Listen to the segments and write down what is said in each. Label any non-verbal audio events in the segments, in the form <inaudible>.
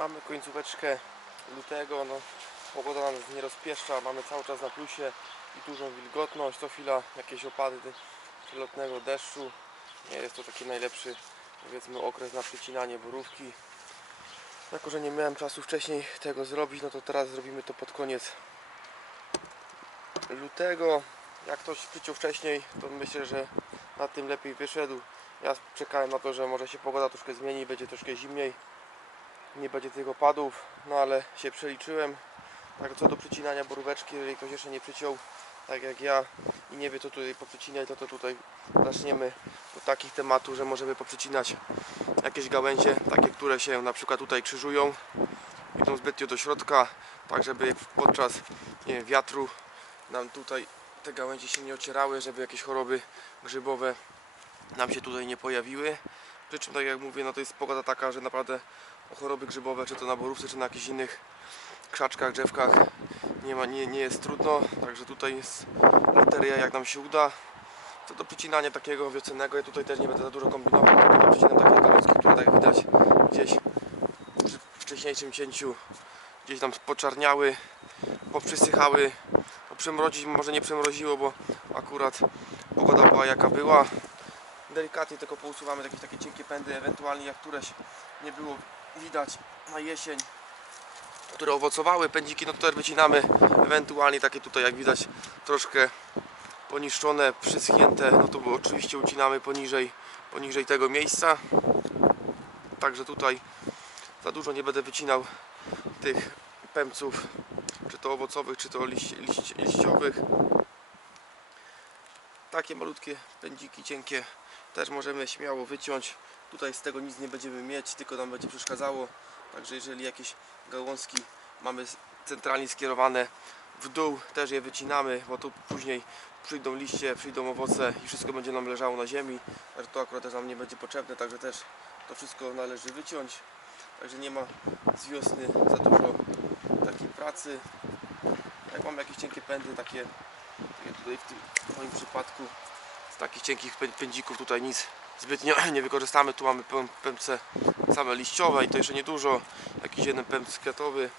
Mamy końcóweczkę lutego, no pogoda nas nie rozpieszcza, mamy cały czas na plusie i dużą wilgotność, co chwila jakieś opady przelotnego deszczu. Nie jest to taki najlepszy powiedzmy okres na przycinanie borówki. Jako, że nie miałem czasu wcześniej tego zrobić, no to teraz zrobimy to pod koniec lutego. Jak ktoś przyciął wcześniej, to myślę, że na tym lepiej wyszedł. Ja czekałem na to, że może się pogoda troszkę zmieni, będzie troszkę zimniej nie będzie tych opadów, no ale się przeliczyłem. Tak co do przycinania boróweczki, jeżeli ktoś jeszcze nie przyciął, tak jak ja i nie wie co tutaj poprzycinać, to, to tutaj zaczniemy od takich tematów, że możemy poprzycinać jakieś gałęzie, takie które się na przykład tutaj krzyżują, idą zbytnio do środka, tak żeby podczas wiem, wiatru nam tutaj te gałęzie się nie ocierały, żeby jakieś choroby grzybowe nam się tutaj nie pojawiły. Przy czym tak jak mówię, no to jest pogoda taka, że naprawdę o choroby grzybowe, czy to na borówce, czy na jakichś innych krzaczkach, drzewkach nie, ma, nie, nie jest trudno, także tutaj jest loteria jak nam się uda. Co do przycinania takiego wiosennego, ja tutaj też nie będę za dużo kombinował, przycinam takie gałązki, które tak jak widać gdzieś przy wcześniejszym cięciu gdzieś tam poczarniały, poprzysychały, no, może nie przemroziło, bo akurat pogoda była jaka była. Delikatnie tylko pousuwamy jakieś takie cienkie pędy, ewentualnie jak któreś nie było widać na jesień, które owocowały pędziki, no to wycinamy, ewentualnie takie tutaj jak widać troszkę poniszczone, przyschnięte, no to oczywiście ucinamy poniżej, poniżej tego miejsca. Także tutaj za dużo nie będę wycinał tych pępców, czy to owocowych, czy to liść, liść, liściowych. Takie malutkie pędziki cienkie też możemy śmiało wyciąć. Tutaj z tego nic nie będziemy mieć, tylko nam będzie przeszkadzało. Także jeżeli jakieś gałązki mamy centralnie skierowane w dół, też je wycinamy, bo tu później przyjdą liście, przyjdą owoce i wszystko będzie nam leżało na ziemi. Także to akurat też nam nie będzie potrzebne, także też to wszystko należy wyciąć. Także nie ma z wiosny za dużo takiej pracy. Jak mamy jakieś cienkie pędy, takie, takie tutaj w tym w moim przypadku takich cienkich pę- pędzików tutaj nic zbytnio <clears throat> nie wykorzystamy. Tu mamy pę- pępce same liściowe i to jeszcze niedużo. Jakiś jeden pępc kwiatowy.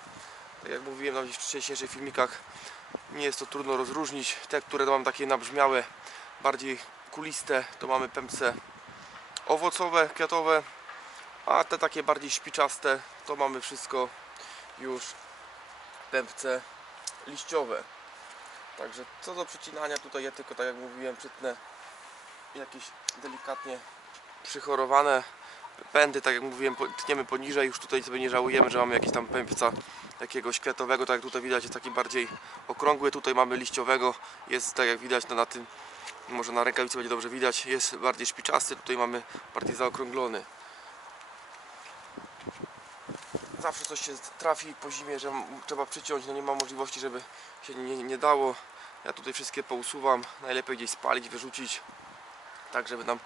Tak jak mówiłem na wcześniejszych filmikach, nie jest to trudno rozróżnić. Te, które mam takie nabrzmiałe, bardziej kuliste, to mamy pępce owocowe, kwiatowe, a te takie bardziej szpiczaste, to mamy wszystko już pępce liściowe. Także co do przycinania, tutaj ja tylko tak jak mówiłem, przytnę jakieś delikatnie przychorowane pędy, tak jak mówiłem, tniemy poniżej, już tutaj sobie nie żałujemy, że mamy jakieś tam pępca jakiegoś kwiatowego, tak jak tutaj widać jest taki bardziej okrągły, tutaj mamy liściowego, jest tak jak widać no na tym, może na rękawicy będzie dobrze widać, jest bardziej szpiczasty, tutaj mamy bardziej zaokrąglony. Zawsze coś się trafi po zimie, że trzeba przyciąć, no nie ma możliwości, żeby się nie, nie dało. Ja tutaj wszystkie pousuwam, najlepiej gdzieś spalić, wyrzucić, tak żeby nam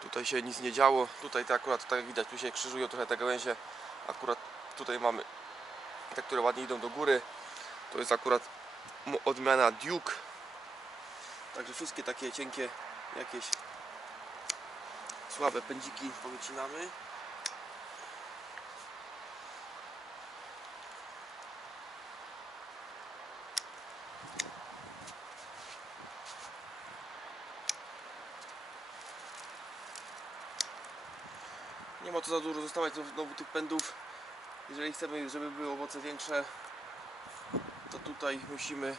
tutaj się nic nie działo. Tutaj to akurat, tak jak widać, tu się krzyżują trochę te gałęzie. Akurat tutaj mamy te, które ładnie idą do góry. To jest akurat odmiana Duke. Także wszystkie takie cienkie jakieś słabe pędziki powycinamy. Nie ma co za dużo zostawać znowu tych pędów. Jeżeli chcemy, żeby były owoce większe, to tutaj musimy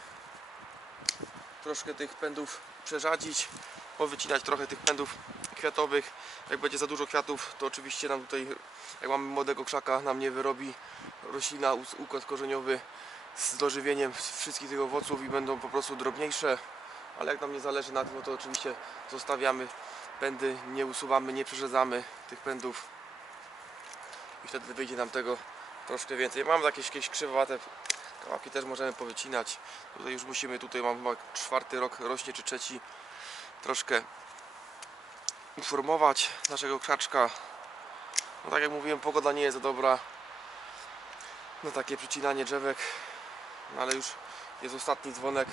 troszkę tych pędów przerzadzić, powycinać trochę tych pędów kwiatowych. Jak będzie za dużo kwiatów, to oczywiście nam tutaj, jak mamy młodego krzaka, nam nie wyrobi roślina, układ korzeniowy z dożywieniem wszystkich tych owoców i będą po prostu drobniejsze. Ale jak nam nie zależy na tym, no to oczywiście zostawiamy pędy, nie usuwamy, nie przerzedzamy tych pędów i wtedy wyjdzie nam tego troszkę więcej. Mam jakieś, jakieś krzywowate kawałki też możemy powycinać. Tutaj już musimy, tutaj mam chyba czwarty rok rośnie czy trzeci troszkę uformować naszego krzaczka. No tak jak mówiłem, pogoda nie jest za dobra na takie przycinanie drzewek, no ale już jest ostatni dzwonek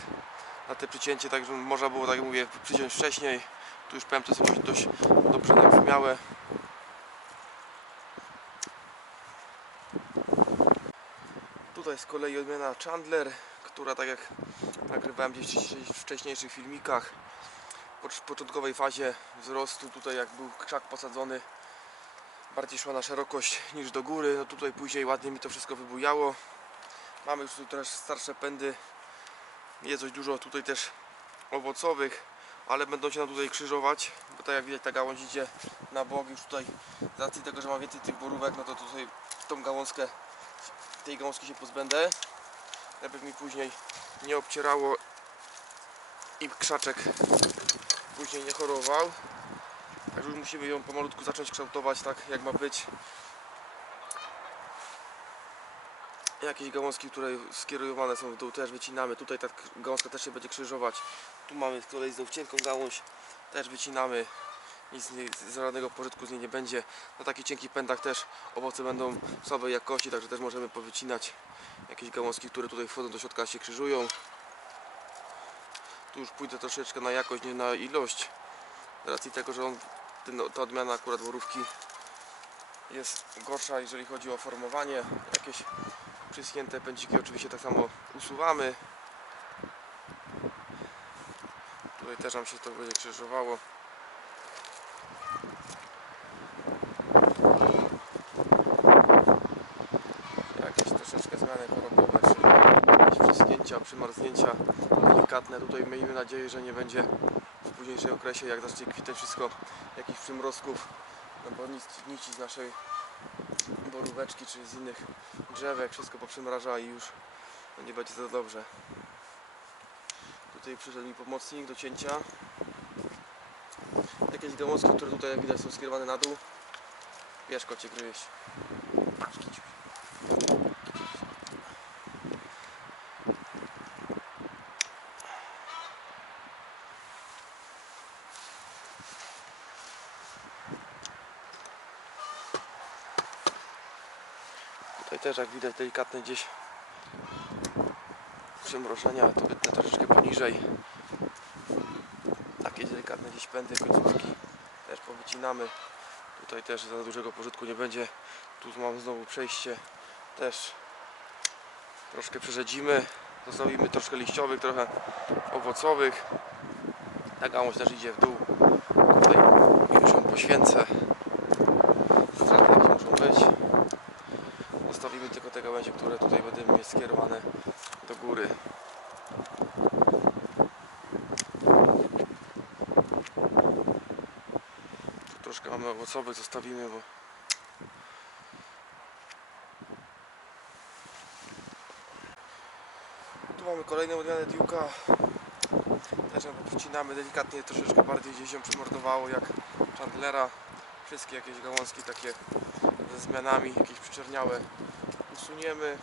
na te przycięcie, także można było, tak jak mówię, przyciąć wcześniej. Tu już pępce są dość, dość dobrze nabrzmiałe. Tutaj z kolei odmiana Chandler, która tak jak nagrywałem gdzieś w wcześniejszych filmikach, w początkowej fazie wzrostu, tutaj jak był krzak posadzony, bardziej szła na szerokość niż do góry. No tutaj później ładnie mi to wszystko wybujało. Mamy już tu też starsze pędy. Jest dość dużo tutaj też owocowych, ale będą się nam tutaj krzyżować, bo tak jak widać ta gałąź idzie na bok już tutaj z racji tego, że mam więcej tych borówek, no to tutaj tą gałązkę tej gałązki się pozbędę żeby mi później nie obcierało i krzaczek później nie chorował. Także już musimy ją pomalutku zacząć kształtować tak jak ma być. Jakieś gałązki, które skierowane są w dół też wycinamy. Tutaj ta gałązka też się będzie krzyżować. Tu mamy z kolei znowu cienką gałąź też wycinamy nic z żadnego pożytku z niej nie będzie. Na takich cienkich pędach też owoce będą słabej jakości także też możemy powycinać jakieś gałązki, które tutaj wchodzą do środka się krzyżują. Tu już pójdę troszeczkę na jakość, nie na ilość. Z racji tego, że on, ten, ta odmiana akurat borówki jest gorsza jeżeli chodzi o formowanie. Jakieś przyschnięte pędziki oczywiście tak samo usuwamy. Tutaj też nam się to będzie krzyżowało jakieś troszeczkę zmiany chorobowe, czyli przyschnięcia, przymarznięcia delikatne. Tutaj miejmy nadzieję, że nie będzie w późniejszym okresie, jak zacznie kwitać wszystko, jakichś przymrozków, no bo nic, nici z naszej boróweczki czy z innych drzewek, wszystko poprzymraża i już no nie będzie to dobrze. Tutaj przyszedł mi pomocnik do cięcia. Jakieś gałązki, które tutaj jak widać są skierowane na dół. Bierz kocie gryź. Kiciu. Też jak widać delikatne gdzieś przymrożenia, to wytnę troszeczkę poniżej. Takie delikatne gdzieś pędy, końcówki też powycinamy. Tutaj też za dużego pożytku nie będzie. Tu mam znowu przejście też troszkę przeszedzimy. Zostawimy troszkę liściowych, trochę owocowych. Ta gałąź też idzie w dół. Tutaj już ją poświęcę. Straty jakie muszą być. Zostawimy tylko te gałęzie, które tutaj będą mieć skierowane do góry. Tu troszkę mamy owocowych, zostawimy, bo tu mamy kolejną odmianę diuka. Też ją przycinamy delikatnie, troszeczkę bardziej gdzieś ją przymordowało jak Chandlera. Wszystkie jakieś gałązki takie ze zmianami, jakieś przyczerniałe usuniemy.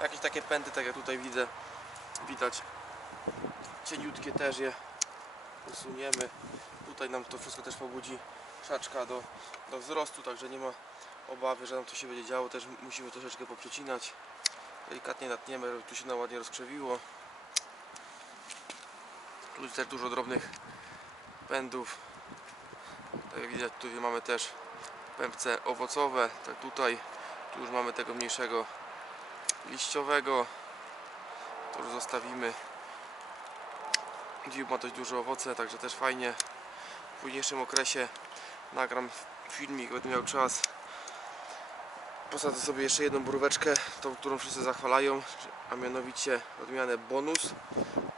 Jakieś takie pędy, tak jak tutaj widzę, widać cieniutkie też je usuniemy. Tutaj nam to wszystko też pobudzi krzaczka do, do wzrostu, także nie ma obawy, że nam to się będzie działo. Też musimy troszeczkę poprzecinać. Delikatnie natniemy, tu się nam ładnie rozkrzewiło. Tu też dużo drobnych pędów. Tak jak widać, tu mamy też pępce owocowe. Tak tutaj, tu już mamy tego mniejszego liściowego. To już zostawimy. Dziób ma dość duże owoce, także też fajnie. W późniejszym okresie nagram filmik, będę miał czas. Posadzę sobie jeszcze jedną boróweczkę, tą, którą wszyscy zachwalają, a mianowicie odmianę bonus,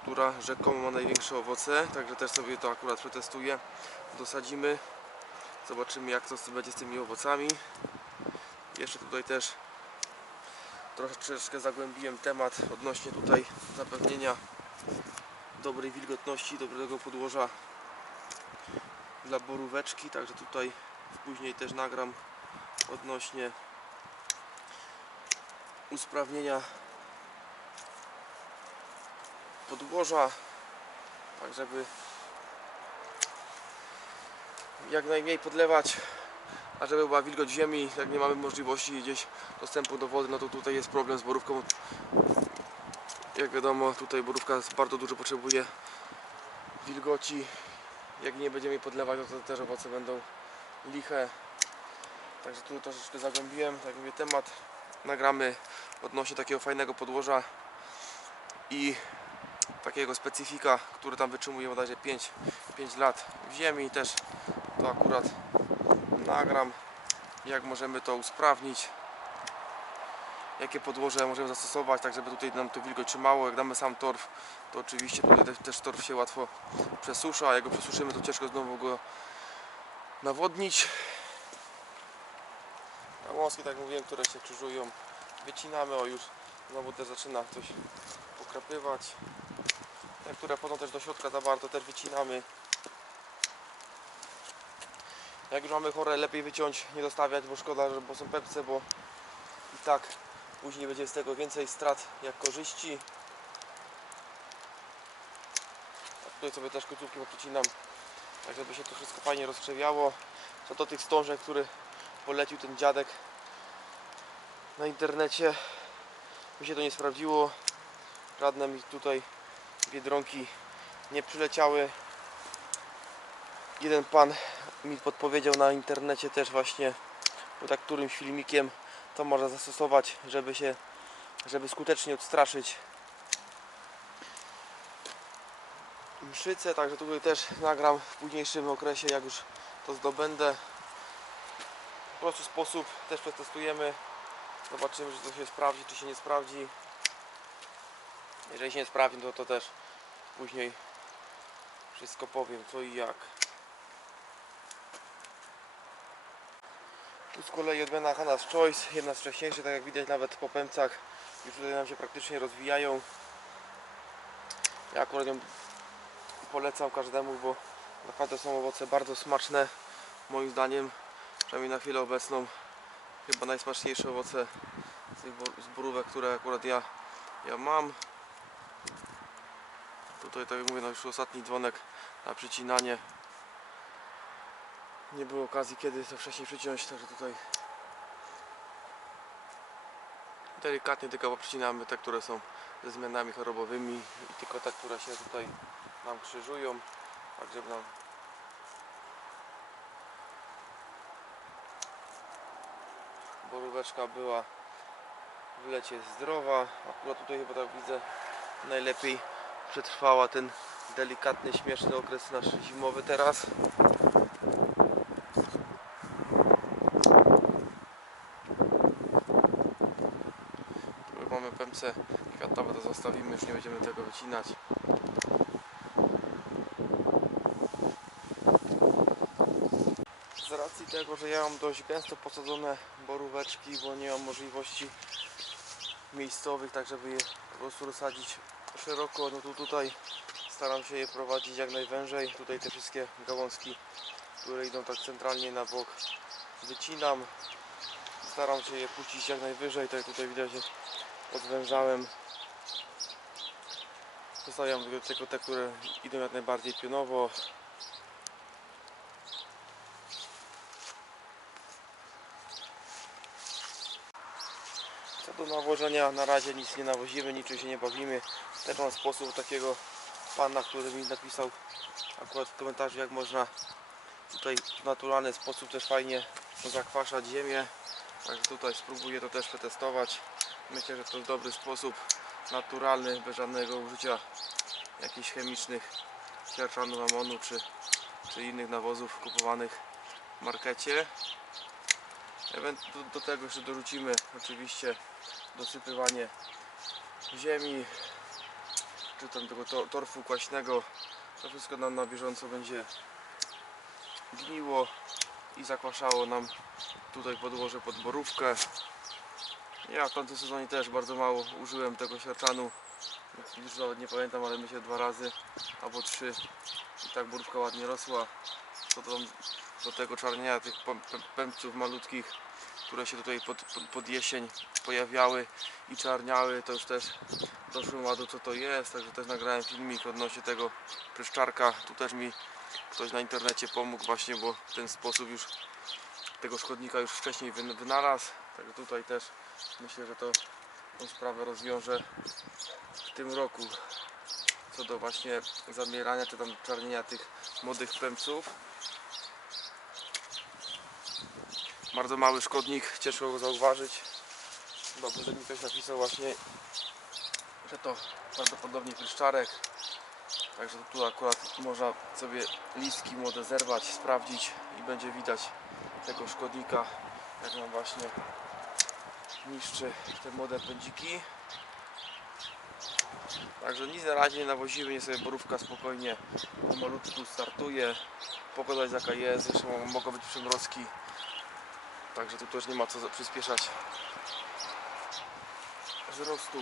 która rzekomo ma największe owoce, także też sobie to akurat przetestuję. Dosadzimy, zobaczymy jak to będzie z tymi owocami. Jeszcze tutaj też troszeczkę zagłębiłem temat odnośnie tutaj zapewnienia dobrej wilgotności, dobrego podłoża dla boróweczki, także tutaj później też nagram odnośnie usprawnienia podłoża, tak żeby jak najmniej podlewać, a żeby była wilgoć ziemi, jak nie mamy możliwości gdzieś dostępu do wody, no to tutaj jest problem z borówką. Jak wiadomo, tutaj borówka bardzo dużo potrzebuje wilgoci. Jak nie będziemy podlewać, no to też owoce będą liche. Także tu troszeczkę zagłębiłem, tak mówię, temat. Nagramy odnośnie takiego fajnego podłoża i takiego specyfika, który tam wytrzymuje bodajże 5, 5 lat w ziemi też to akurat nagram jak możemy to usprawnić jakie podłoże możemy zastosować tak żeby tutaj nam to wilgoć trzymało. Jak damy sam torf to oczywiście tutaj też, torf się łatwo przesusza a jak go przesuszymy to ciężko znowu go nawodnić. Gałązki tak jak mówiłem, które się krzyżują wycinamy, o już znowu też zaczyna coś pokrapywać. Te, które wchodzą też do środka za bardzo też wycinamy jak już mamy chore lepiej wyciąć, nie dostawiać, bo szkoda, że bo są pepce, bo i tak później będzie z tego więcej strat jak korzyści. A tutaj sobie też końcówki poprzecinam tak żeby się to wszystko fajnie rozkrzewiało. Co do tych stążek, który polecił ten dziadek na internecie mi się to nie sprawdziło. Żadne mi tutaj biedronki nie przyleciały. Jeden pan mi podpowiedział na internecie też właśnie bo tak którymś filmikiem to można zastosować żeby się żeby skutecznie odstraszyć mszycę także tutaj też nagram w późniejszym okresie jak już to zdobędę. W prosty sposób też przetestujemy zobaczymy czy to się sprawdzi czy się nie sprawdzi. Jeżeli się nie sprawdzi to, to też później wszystko powiem co i jak Tu z kolei odmiana Hana's Choice, jedna z wcześniejszych, tak jak widać nawet po pępcach już tutaj nam się praktycznie rozwijają. Ja akurat ją polecam każdemu, bo naprawdę są owoce bardzo smaczne moim zdaniem, przynajmniej na chwilę obecną chyba najsmaczniejsze owoce z tych borówek, które akurat ja, ja mam. Tutaj tak jak mówię, no już ostatni dzwonek na przycinanie nie było okazji kiedy to wcześniej przyciąć, także tutaj delikatnie tylko poprzycinamy te, które są ze zmianami chorobowymi i tylko te, które się tutaj nam krzyżują, tak żeby nam boróweczka była w lecie zdrowa. Akurat tutaj chyba tak widzę najlepiej przetrwała ten delikatny, śmieszny okres nasz zimowy teraz. Tu mamy pępce kwiatowe, to zostawimy, już nie będziemy tego wycinać. Z racji tego, że ja mam dość gęsto posadzone boróweczki, bo nie mam możliwości miejscowych, tak żeby je po prostu rozsadzić szeroko, no to tutaj staram się je prowadzić jak najwężej. Tutaj te wszystkie gałązki, które idą tak centralnie na bok wycinam. Staram się je puścić jak najwyżej, tak tutaj widać, odwężałem. Zostawiam tylko- te, które idą jak najbardziej pionowo. Co do nawożenia, na razie nic nie nawozimy, niczym się nie bawimy. Też mam sposób takiego pana, który mi napisał akurat w komentarzu, jak można tutaj w naturalny sposób też fajnie zakwaszać ziemię. Także tutaj spróbuję to też przetestować. Myślę, że to jest dobry sposób, naturalny, bez żadnego użycia jakichś chemicznych siarczanu, amonu czy, czy innych nawozów kupowanych w markecie. Do, do tego jeszcze dorzucimy oczywiście dosypywanie ziemi, czy tam tego to, torfu kwaśnego. To wszystko nam na bieżąco będzie gniło i zakwaszało nam tutaj podłoże pod borówkę. Ja w tamtym sezonie też bardzo mało użyłem tego siarczanu. Już nawet nie pamiętam, ale myślę dwa razy albo trzy. I tak borówka ładnie rosła. Co do, do tego czarnienia tych pę- pę- pępców malutkich, które się tutaj pod, pod, pod jesień pojawiały i czarniały, to już też doszłem ładu co to jest, także też nagrałem filmik odnośnie tego pryszczarka. Tu też mi ktoś na internecie pomógł właśnie, bo w ten sposób już tego szkodnika już wcześniej wyn- wynalazł. Także tutaj też myślę, że to tą sprawę rozwiąże w tym roku. Co do właśnie zamierania czy tam czarnienia tych młodych pępców. Bardzo mały szkodnik, ciężko go zauważyć. Dobrze, że mi ktoś napisał właśnie, że to prawdopodobnie pryszczarek. Także tu akurat można sobie listki młode zerwać, sprawdzić i będzie widać tego szkodnika, jak nam właśnie niszczy te młode pędziki. Także nic na razie nie nawozimy, nie sobie borówka spokojnie malutku startuje. Pogoda jest jaka jest, jeszcze mo- mogą być przymrozki. Także tu też nie ma co za- przyspieszać wzrostu.